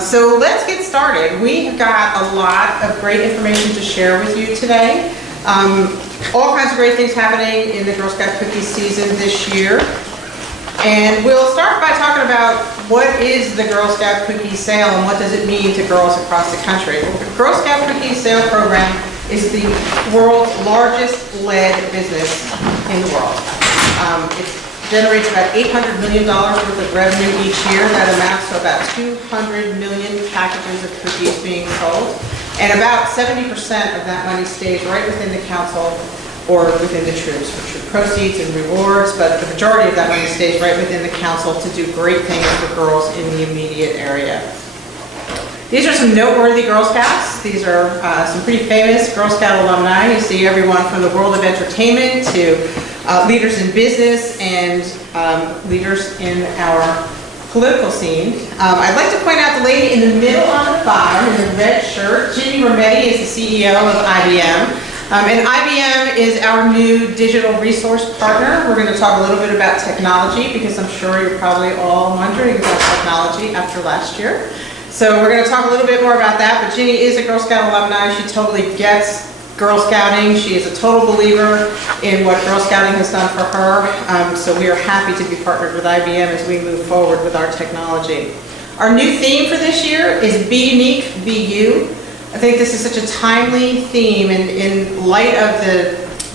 So let's get started. We've got a lot of great information to share with you today. All kinds of great things happening in the Girl Scout cookie season this year. And we'll start by talking about what is the Girl Scout cookie sale and what does it mean to girls across the country. Well, the Girl Scout cookie sale program is the world's largest lead business in the world. It generates about $800 million worth of revenue each year. That amounts to about 200 million packages of cookies being sold. And about 70% of that money stays right within the council or within the troops for troop proceeds and rewards, but the majority of that money stays right within the council to do great things for girls in the immediate area. These are some noteworthy Girl Scouts. These are some pretty famous Girl Scout alumni. You see everyone from the world of entertainment to leaders in business and leaders in our political scene. I'd like to point out the lady in the middle on the bottom in the red shirt. Ginny Rometty is the CEO of IBM. And IBM is our new digital resource partner. We're going to talk a little bit about technology because I'm sure you're probably all wondering about technology after last year. So we're going to talk a little bit more about that, but Ginny is a Girl Scout alumni. She totally gets Girl Scouting. She is a total believer in what Girl Scouting has done for her. So we are happy to be partnered with IBM as we move forward with our technology. Our new theme for this year is Be Unique, Be You. I think this is such a timely theme in light of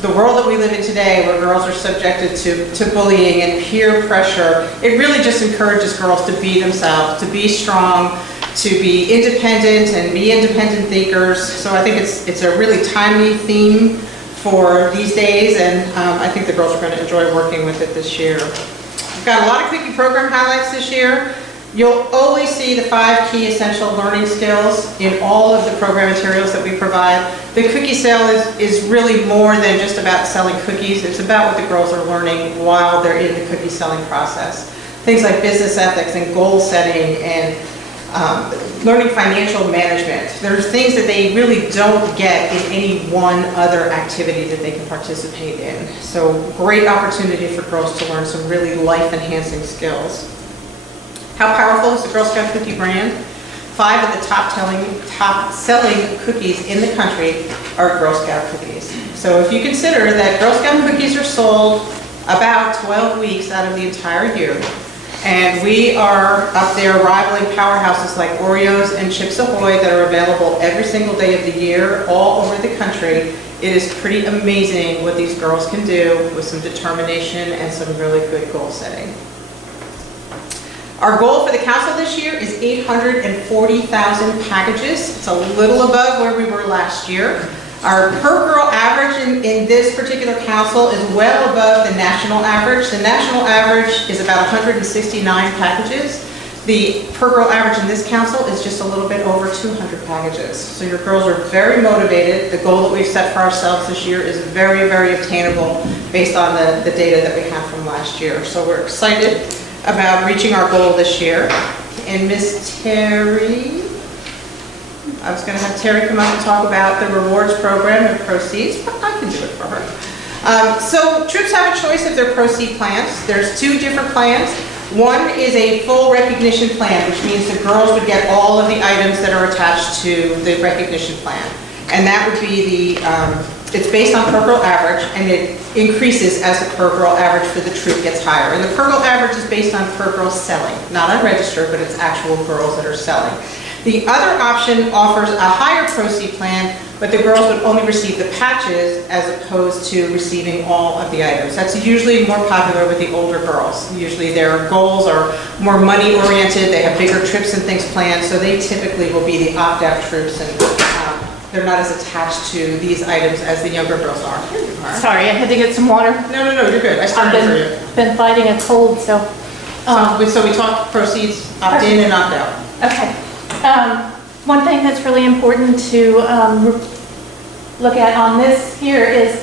the world that we live in today where girls are subjected to bullying and peer pressure. It really just encourages girls to be themselves, to be strong, to be independent and be independent thinkers. So I think it's a really timely theme for these days, and I think the girls are going to enjoy working with it this year. We've got a lot of cookie program highlights this year. You'll always see the 5 key essential learning skills in all of the program materials that we provide. The cookie sale is really more than just about selling cookies. It's about what the girls are learning while they're in the cookie selling process. Things like business ethics and goal setting and learning financial management. There's things that they really don't get in any one other activity that they can participate in. So great opportunity for girls to learn some really life-enhancing skills. How powerful is the Girl Scout cookie brand? 5 of the top selling cookies in the country are Girl Scout cookies. So if you consider that Girl Scout cookies are sold about 12 weeks out of the entire year, and we are up there rivaling powerhouses like Oreos and Chips Ahoy that are available every single day of the year all over the country, it is pretty amazing what these girls can do with some determination and some really good goal setting. Our goal for the council this year is 840,000 packages. It's a little above where we were last year. Our per girl average in this particular council is well above the national average. The national average is about 169 packages. The per girl average in this council is just a little bit over 200 packages. So your girls are very motivated. The goal that we've set for ourselves this year is very, very obtainable based on the data that we have from last year. So we're excited about reaching our goal this year. And Miss Terry, I was going to have Terry come up and talk about the rewards program and proceeds, but I can do it for her. So troops have a choice of their proceed plans. There's 2 different plans. One is a full recognition plan, which means the girls would get all of the items that are attached to the recognition plan. And that would be it's based on per girl average, and it increases as the per girl average for the troop gets higher. And the per girl average is based on per girl selling, not on register, but it's actual girls that are selling. The other option offers a higher proceed plan, but the girls would only receive the patches as opposed to receiving all of the items. That's usually more popular with the older girls. Usually their goals are more money oriented, they have bigger trips and things planned, so they typically will be the opt-out troops, and they're not as attached to these items as the younger girls are. Here you are. Sorry, I had to get some water. No, you're good. I started for you. I've been fighting a cold, so. So we talked proceeds, opt-in and opt-out. Okay. One thing that's really important to look at on this here is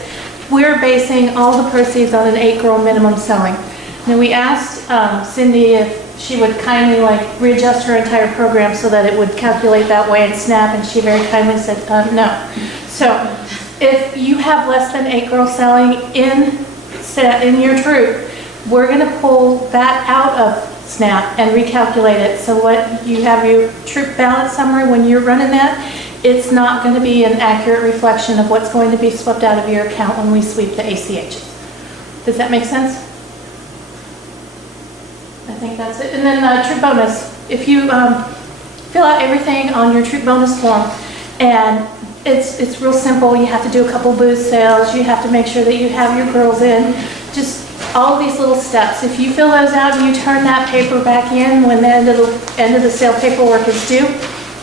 we're basing all the proceeds on an 8-girl minimum selling. Now we asked Cindy if she would kindly readjust her entire program so that it would calculate that way and snap, and she very kindly said no. So if you have less than 8 girls selling in your troop, we're going to pull that out of SNAP and recalculate it. So what you have your troop balance summary when you're running that, it's not going to be an accurate reflection of what's going to be swept out of your account when we sweep the ACHs. Does that make sense? I think that's it. And then troop bonus. If you fill out everything on your troop bonus form, and it's real simple. You have to do a couple booth sales. You have to make sure that you have your girls in. Just all these little steps. If you fill those out and you turn that paper back in when the end of the sale paperwork is due,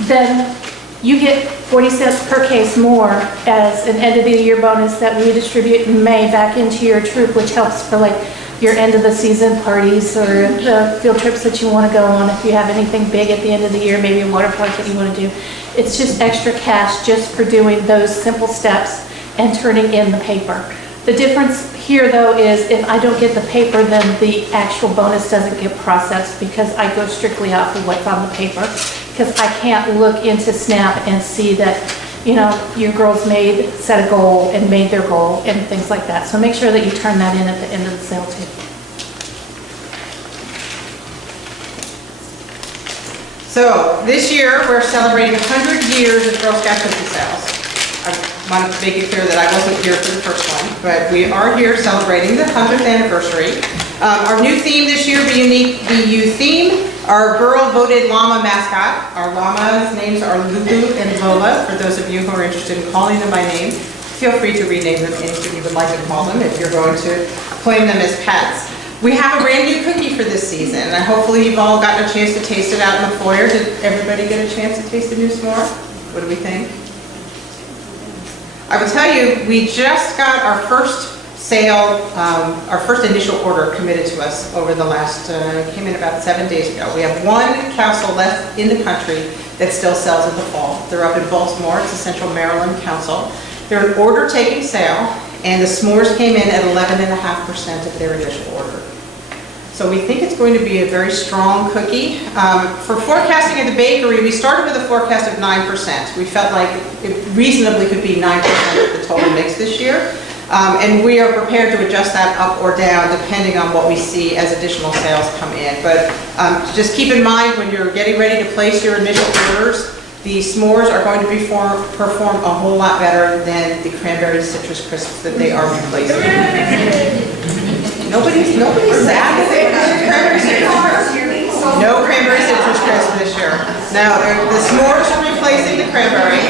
then you get 40 cents per case more as an end of the year bonus that we distribute in May back into your troop, which helps for like your end of the season parties or the field trips that you want to go on. If you have anything big at the end of the year, maybe a water park that you want to do, it's just extra cash just for doing those simple steps and turning in the paper. The difference here though is if I don't get the paper, then the actual bonus doesn't get processed because I go strictly off of what's on the paper, because I can't look into SNAP and see that, you know, your girls set a goal and made their goal and things like that. So make sure that you turn that in at the end of the sale too. So this year, we're celebrating 100 years of Girl Scout cookie sales. I wanted to make it clear that I wasn't here for the first one, but we are here celebrating the 100th anniversary. Our new theme this year, the Unique BU theme, our girl voted llama mascot. Our llamas' names are Lulu and Lola. For those of you who are interested in calling them by name, feel free to rename them anything you would like to call them if you're going to claim them as pets. We have a brand new cookie for this season, and hopefully you've all gotten a chance to taste it out in the foyer. Did everybody get a chance to taste the new s'more? What do we think? I will tell you, we just got our first sale, our first initial order committed to us over the last, came in about 7 days ago. We have one council left in the country that still sells in the fall. They're up in Baltimore. It's the Central Maryland Council. They're an order-taking sale, and the s'mores came in at 11.5% of their initial order. So we think it's going to be a very strong cookie. For forecasting at the bakery, we started with a forecast of 9%. We felt like it reasonably could be 9% of the total mix this year. And we are prepared to adjust that up or down depending on what we see as additional sales come in. But just keep in mind when you're getting ready to place your initial orders, the s'mores are going to perform a whole lot better than the cranberry citrus crisps that they are replacing. Nobody's sad that they have cranberry citrus crisps. No cranberry citrus crisp this year. No, the s'mores are replacing the cranberry.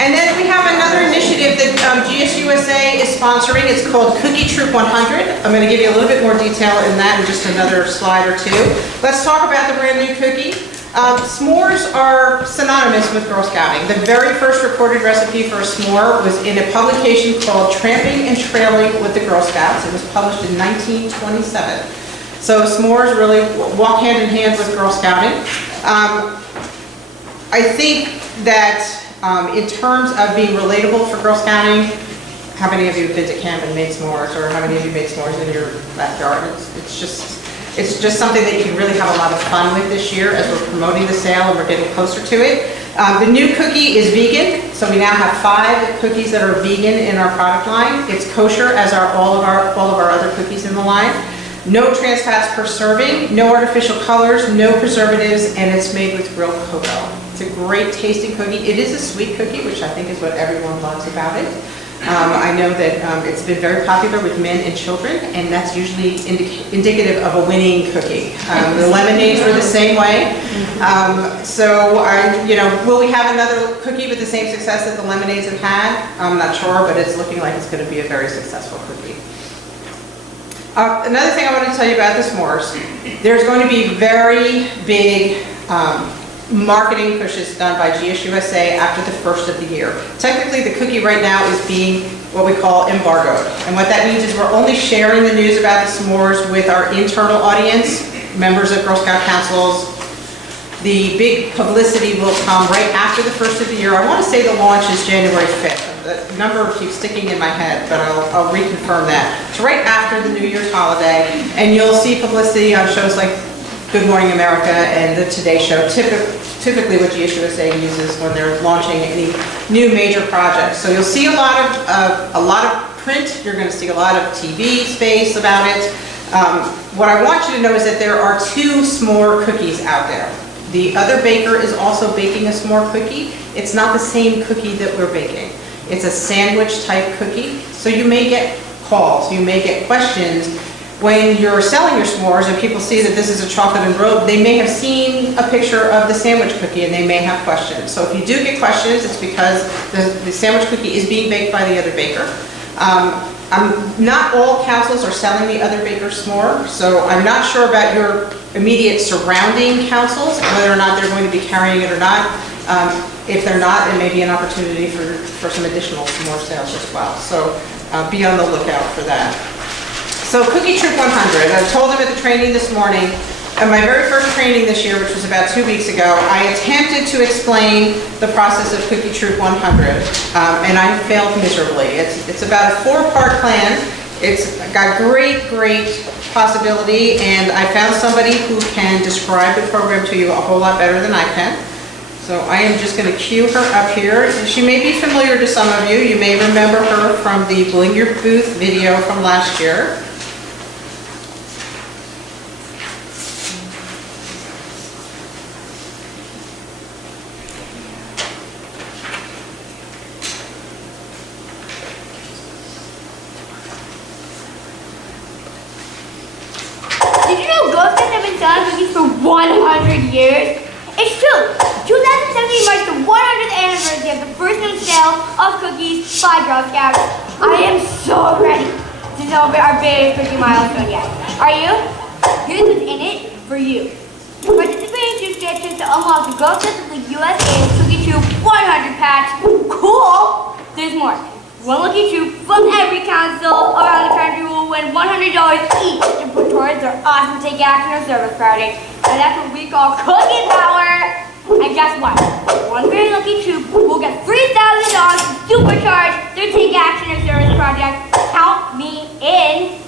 And then we have another initiative that GSUSA is sponsoring. It's called Cookie Training1. I'm going to give you a little bit more detail in that in just another slide or two. Let's talk about the brand new cookie. S'mores are synonymous with Girl Scouting. The very first recorded recipe for a s'more was in a publication called Tramping and Trailing with the Girl Scouts. It was published in 1927. So s'mores really walk hand in hand with Girl Scouting. I think that in terms of being relatable for Girl Scouting, how many of you have been to camp and made s'mores, or how many of you made s'mores in your backyard? It's just something that you can really have a lot of fun with this year as we're promoting the sale and we're getting closer to it. The new cookie is vegan, so we now have 5 cookies that are vegan in our product line. It's kosher as are all of our other cookies in the line. No trans fats per serving, no artificial colors, no preservatives, and it's made with real cocoa. It's a great tasting cookie. It is a sweet cookie, which I think is what everyone loves about it. I know that it's been very popular with men and children, and that's usually indicative of a winning cookie. The lemonades were the same way. Will we have another cookie with the same success that the lemonades have had? I'm not sure, but it's looking like it's going to be a very successful cookie. Another thing I want to tell you about the s'mores, there's going to be very big marketing pushes done by GSUSA after the first of the year. Technically, the cookie right now is being what we call embargoed. And what that means is we're only sharing the news about the s'mores with our internal audience, members of Girl Scout councils. The big publicity will come right after the first of the year. I want to say the launch is January 5th. The number keeps sticking in my head, but I'll reconfirm that. It's right after the New Year's holiday, and you'll see publicity on shows like Good Morning America and the Today Show, typically what GSUSA uses when they're launching any new major projects. So you'll see a lot of print. You're going to see a lot of TV space about it. What I want you to know is that there are 2 s'more cookies out there. The other baker is also baking a s'more cookie. It's not the same cookie that we're baking. It's a sandwich type cookie, so you may get calls, you may get questions. When you're selling your s'mores and people see that this is a chocolate enrobe, they may have seen a picture of the sandwich cookie and they may have questions. So if you do get questions, it's because the sandwich cookie is being baked by the other baker. Not all councils are selling the other baker's s'more, so I'm not sure about your immediate surrounding councils, whether or not they're going to be carrying it or not. If they're not, it may be an opportunity for some additional s'more sales as well. So be on the lookout for that. So Cookie Troop 100, I told them at the training this morning, at my very first training this year, which was about 2 weeks ago, I attempted to explain the process of Cookie Troop 100, and I failed miserably. It's about a 4-part plan. It's got great possibility, and I found somebody who can describe the program to you a whole lot better than I can. So I am just going to cue her up here. She may be familiar to some of you. You may remember her from the Bling Your Booth video from last year. Did you know Girl Scouts have been selling cookies for 100 years? It's true. 2017 marks the 100th anniversary of the first known sale of cookies by Girl Scouts. I am so ready to celebrate our biggest cookie milestone yet. Are you? Here's what's in it for you. Participating Troops get a chance to unlock the Girl Scouts of the USA's Cookie Troop 100 patch. Cool! There's more. One lucky troop from every council around the country will win $100 each to put towards their awesome Take Action or Service project. And that's what we call Cookie Power. And guess what? One very lucky troop will get $3,000 to supercharge their Take Action or Service project. Count me in.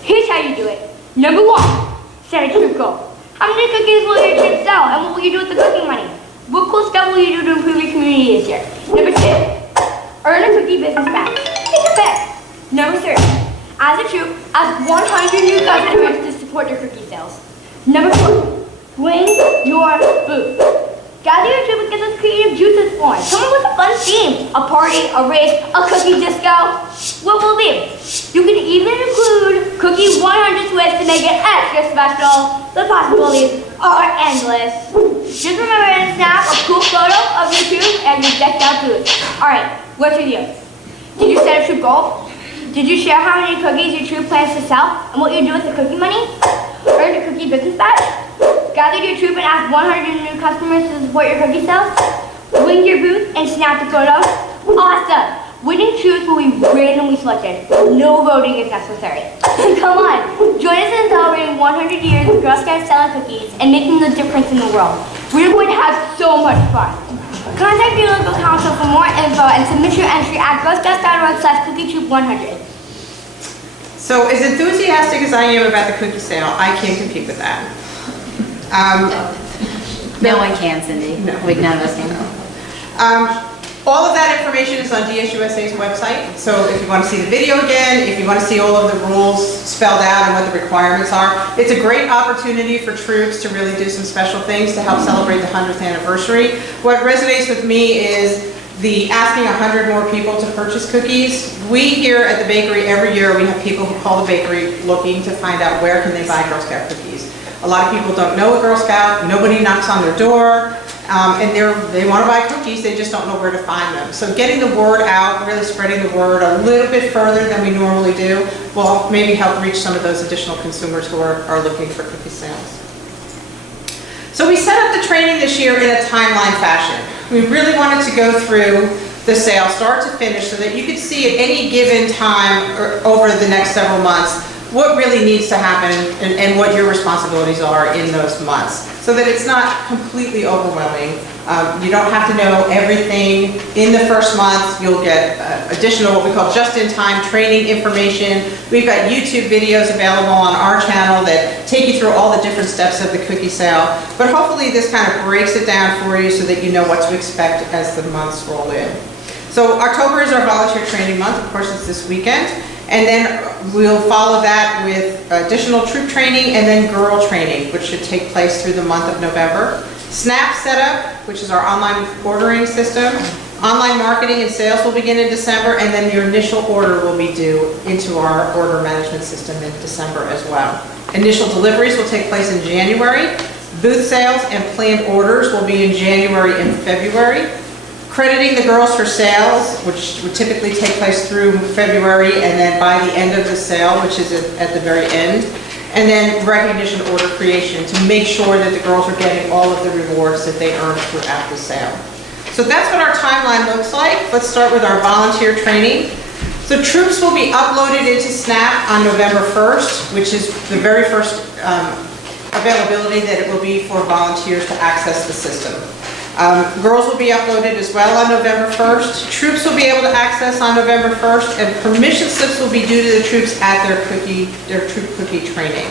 Here's how you do it. Number 1, set a troop goal. How many cookies will your troop sell, and what will you do with the cooking money? What cool stuff will you do to improve your community this year? Number 2, earn a cookie business badge. Take a bet. Number 3, as a troop, ask 100 new customers to support your cookie sales. Number 4, bling your booth. Gather your troop and get those creative juices flowing. Come up with a fun theme. A party, a race, a cookie disco. What will be? You can even include Cookie 100 twists to make it extra special. The possibilities are endless. Just remember to snap a cool photo of your troop and your decked out booth. Alright, what's your deal? Did you set a troop goal? Did you share how many cookies your troop plans to sell and what you do with the cookie money? Earn a cookie business badge? Gathered your troop and asked 100 new customers to support your cookie sales? Winged your booth and snapped a photo? Awesome! Winning troops will be randomly selected. No voting is necessary. Come on, join us in celebrating 100 years of Girl Scouts selling cookies and making the difference in the world. We're going to have so much fun. Contact your local council for more info and submit your entry at girlscouts.org/cookietroop100. So as enthusiastic as I am about the cookie sale, I can't compete with that. No one can, Cindy. No. None of us can. All of that information is on DSUSA's website, so if you want to see the video again, if you want to see all of the rules spelled out and what the requirements are, it's a great opportunity for troops to really do some special things to help celebrate the 100th anniversary. What resonates with me is the asking 100 more people to purchase cookies. We here at the bakery, every year we have people who call the bakery looking to find out where can they buy Girl Scout cookies. A lot of people don't know a Girl Scout, nobody knocks on their door, and they want to buy cookies, they just don't know where to find them. So getting the word out, really spreading the word a little bit further than we normally do, will maybe help reach some of those additional consumers who are looking for cookie sales. So we set up the training this year in a timeline fashion. We really wanted to go through the sale, start to finish, so that you could see at any given time or over the next several months what really needs to happen and what your responsibilities are in those months, so that it's not completely overwhelming. You don't have to know everything in the first month. You'll get additional, what we call just-in-time training information. We've got YouTube videos available on our channel that take you through all the different steps of the cookie sale. But hopefully this kind of breaks it down for you so that you know what to expect as the months roll in. So October is our volunteer training month. Of course, it's this weekend. And then we'll follow that with additional troop training and then girl training, which should take place through the month of November. SNAP setup, which is our online ordering system. Online marketing and sales will begin in December, and then your initial order will be due into our order management system in December as well. Initial deliveries will take place in January. Booth sales and planned orders will be in January and February. Crediting the girls for sales, which would typically take place through February, and then by the end of the sale, which is at the very end. And then recognition order creation to make sure that the girls are getting all of the rewards that they earn throughout the sale. So that's what our timeline looks like. Let's start with our volunteer training. So troops will be uploaded into SNAP on November 1st, which is the very first availability that it will be for volunteers to access the system. Girls will be uploaded as well on November 1st. Troops will be able to access on November 1st, and permission slips will be due to the troops at their troop cookie training.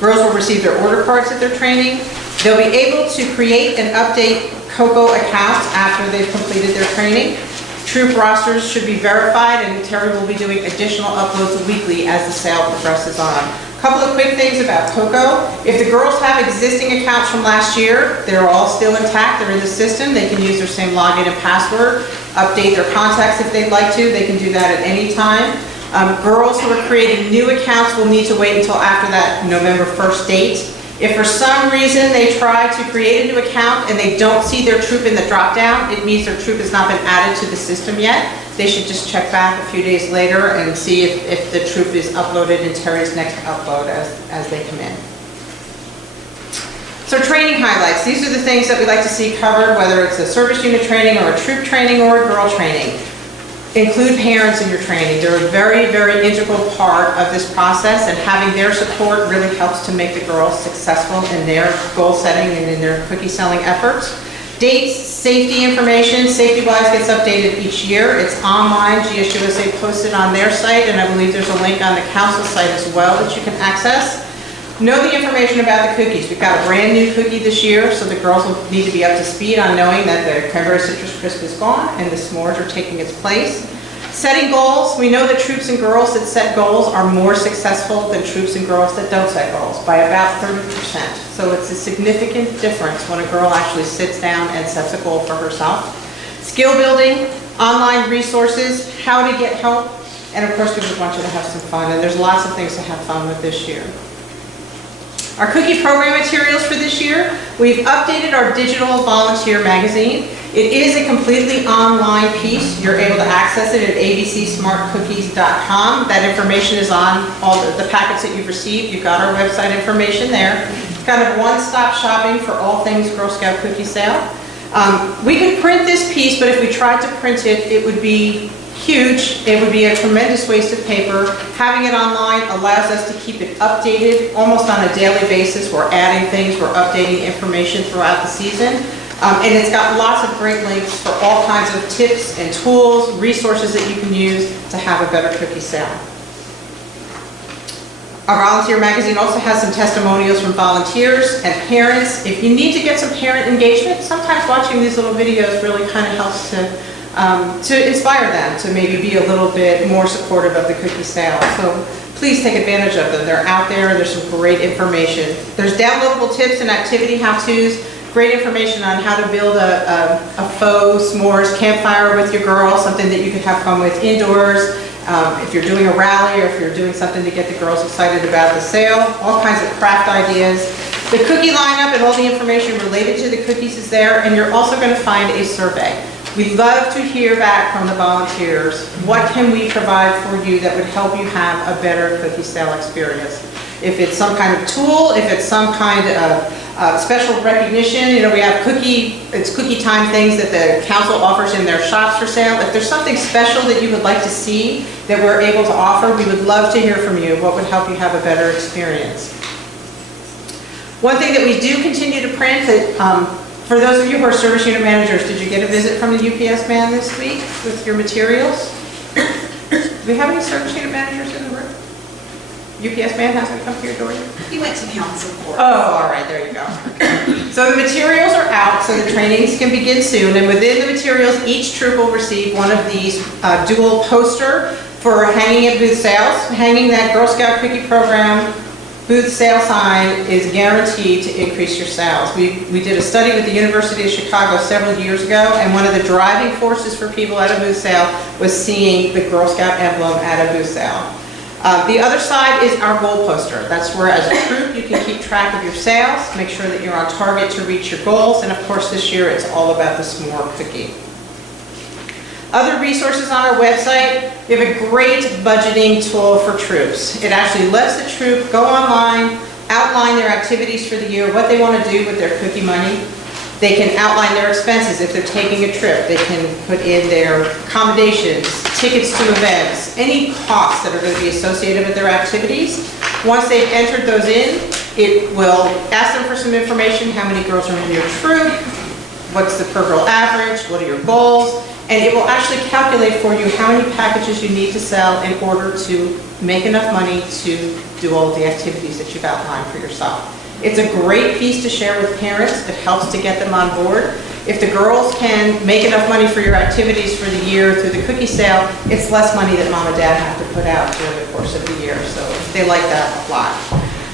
Girls will receive their order cards at their training. They'll be able to create and update COCO accounts after they've completed their training. Troop rosters should be verified, and Terry will be doing additional uploads weekly as the sale progresses on. A couple of quick things about COCO. If the girls have existing accounts from last year, they're all still intact, they're in the system, they can use their same login and password, update their contacts if they'd like to, they can do that at any time. Girls who are creating new accounts will need to wait until after that November 1st date. If for some reason they try to create a new account and they don't see their troop in the drop-down, it means their troop has not been added to the system yet. They should just check back a few days later and see if the troop is uploaded in Terry's next upload as they come in. So training highlights. These are the things that we'd like to see covered, whether it's a service unit training or a troop training or a girl training. Include parents in your training. They're a very, very integral part of this process, and having their support really helps to make the girls successful in their goal setting and in their cookie selling efforts. Dates, safety information, SafetyWise gets updated each year. It's online, GSUSA posted on their site, and I believe there's a link on the council site as well that you can access. Know the information about the cookies. We've got a brand new cookie this year, so the girls will need to be up to speed on knowing that the Cranberry Citrus Crisp is gone and the s'mores are taking its place. Setting goals. We know that troops and girls that set goals are more successful than troops and girls that don't set goals by about 30%. So it's a significant difference when a girl actually sits down and sets a goal for herself. Skill building, online resources, how to get help, and of course we just want you to have some fun, and there's lots of things to have fun with this year. Our cookie program materials for this year, we've updated our digital volunteer magazine. It is a completely online piece. You're able to access it at abcsmartcookies.com. That information is on all the packets that you've received. You've got our website information there. Kind of one-stop shopping for all things Girl Scout cookie sale. We could print this piece, but if we tried to print it, it would be huge. It would be a tremendous waste of paper. Having it online allows us to keep it updated almost on a daily basis. We're adding things, we're updating information throughout the season. And it's got lots of great links for all kinds of tips and tools, resources that you can use to have a better cookie sale. Our volunteer magazine also has some testimonials from volunteers and parents. If you need to get some parent engagement, sometimes watching these little videos really kind of helps to inspire them to maybe be a little bit more supportive of the cookie sale. So please take advantage of them. They're out there, there's some great information. There's downloadable tips and activity how-tos, great information on how to build a faux s'mores campfire with your girls, something that you can have fun with indoors. If you're doing a rally or if you're doing something to get the girls excited about the sale, all kinds of craft ideas. The cookie lineup and all the information related to the cookies is there, and you're also going to find a survey. We love to hear back from the volunteers. What can we provide for you that would help you have a better cookie sale experience? If it's some kind of tool, if it's some kind of special recognition, you know, we have cookie time things that the council offers in their shops for sale. If there's something special that you would like to see that we're able to offer, we would love to hear from you. What would help you have a better experience? One thing that we do continue to print, that for those of you who are service unit managers, did you get a visit from the UPS man this week with your materials? Do we have any service unit managers in the room? UPS man hasn't come to your door yet? He went to council court. Oh, all right, there you go. So the materials are out, so the trainings can begin soon, and within the materials, each troop will receive one of these dual poster for hanging at booth sales. Hanging that Girl Scout Cookie Program booth sale sign is guaranteed to increase your sales. We did a study with the University of Chicago several years ago, and one of the driving forces for people at a booth sale was seeing the Girl Scout emblem at a booth sale. The other side is our goal poster. That's where, as a troop, you can keep track of your sales, make sure that you're on target to reach your goals, and of course this year it's all about the s'more cookie. Other resources on our website, we have a great budgeting tool for troops. It actually lets the troop go online, outline their activities for the year, what they want to do with their cookie money. They can outline their expenses if they're taking a trip. They can put in their accommodations, tickets to events, any costs that are going to be associated with their activities. Once they've entered those in, it will ask them for some information, how many girls are in your troop, what's the per girl average, what are your goals, and it will actually calculate for you how many packages you need to sell in order to make enough money to do all of the activities that you've outlined for yourself. It's a great piece to share with parents. It helps to get them on board. If the girls can make enough money for your activities for the year through the cookie sale, it's less money that mom and dad have to put out during the course of the year, so they like that a lot.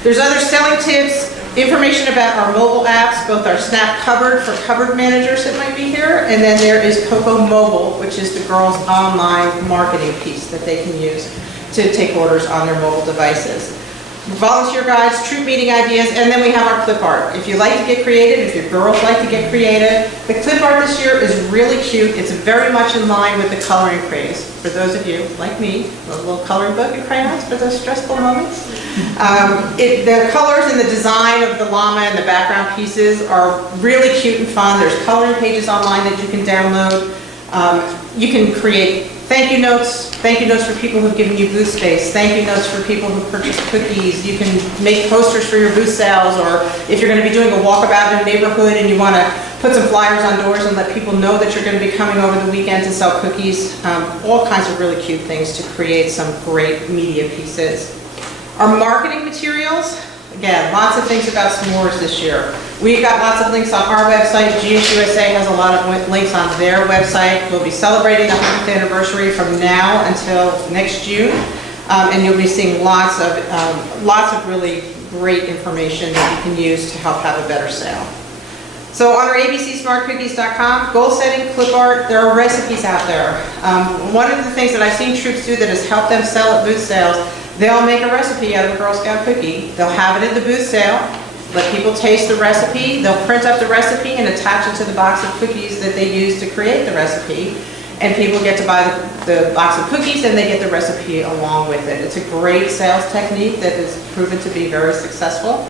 There's other selling tips, information about our mobile apps, both our Snap Cupboard for cupboard managers that might be here, and then there is Coco Mobile, which is the girls' online marketing piece that they can use to take orders on their mobile devices. Volunteer guides, troop meeting ideas, and then we have our clip art. If you like to get creative, if your girls like to get creative, the clip art this year is really cute. It's very much in line with the coloring craze. For those of you, like me, a little coloring book and crayons for those stressful moments. The colors and the design of the llama and the background pieces are really cute and fun. There's coloring pages online that you can download. You can create thank you notes for people who've given you booth space, thank you notes for people who purchased cookies. You can make posters for your booth sales, or if you're going to be doing a walkabout in a neighborhood and you want to put some flyers on doors and let people know that you're going to be coming over the weekend to sell cookies. All kinds of really cute things to create some great media pieces. Our marketing materials, again, lots of things about s'mores this year. We've got lots of links on our website. GSUSA has a lot of links on their website. We'll be celebrating the 100th anniversary from now until next June, and you'll be seeing lots of really great information that you can use to help have a better sale. So on our abcsmartcookies.com, goal setting, clip art, there are recipes out there. One of the things that I've seen troops do that has helped them sell at booth sales, they'll make a recipe out of a Girl Scout cookie. They'll have it at the booth sale, let people taste the recipe, they'll print up the recipe and attach it to the box of cookies that they use to create the recipe, and people get to buy the box of cookies and they get the recipe along with it. It's a great sales technique that is proven to be very successful.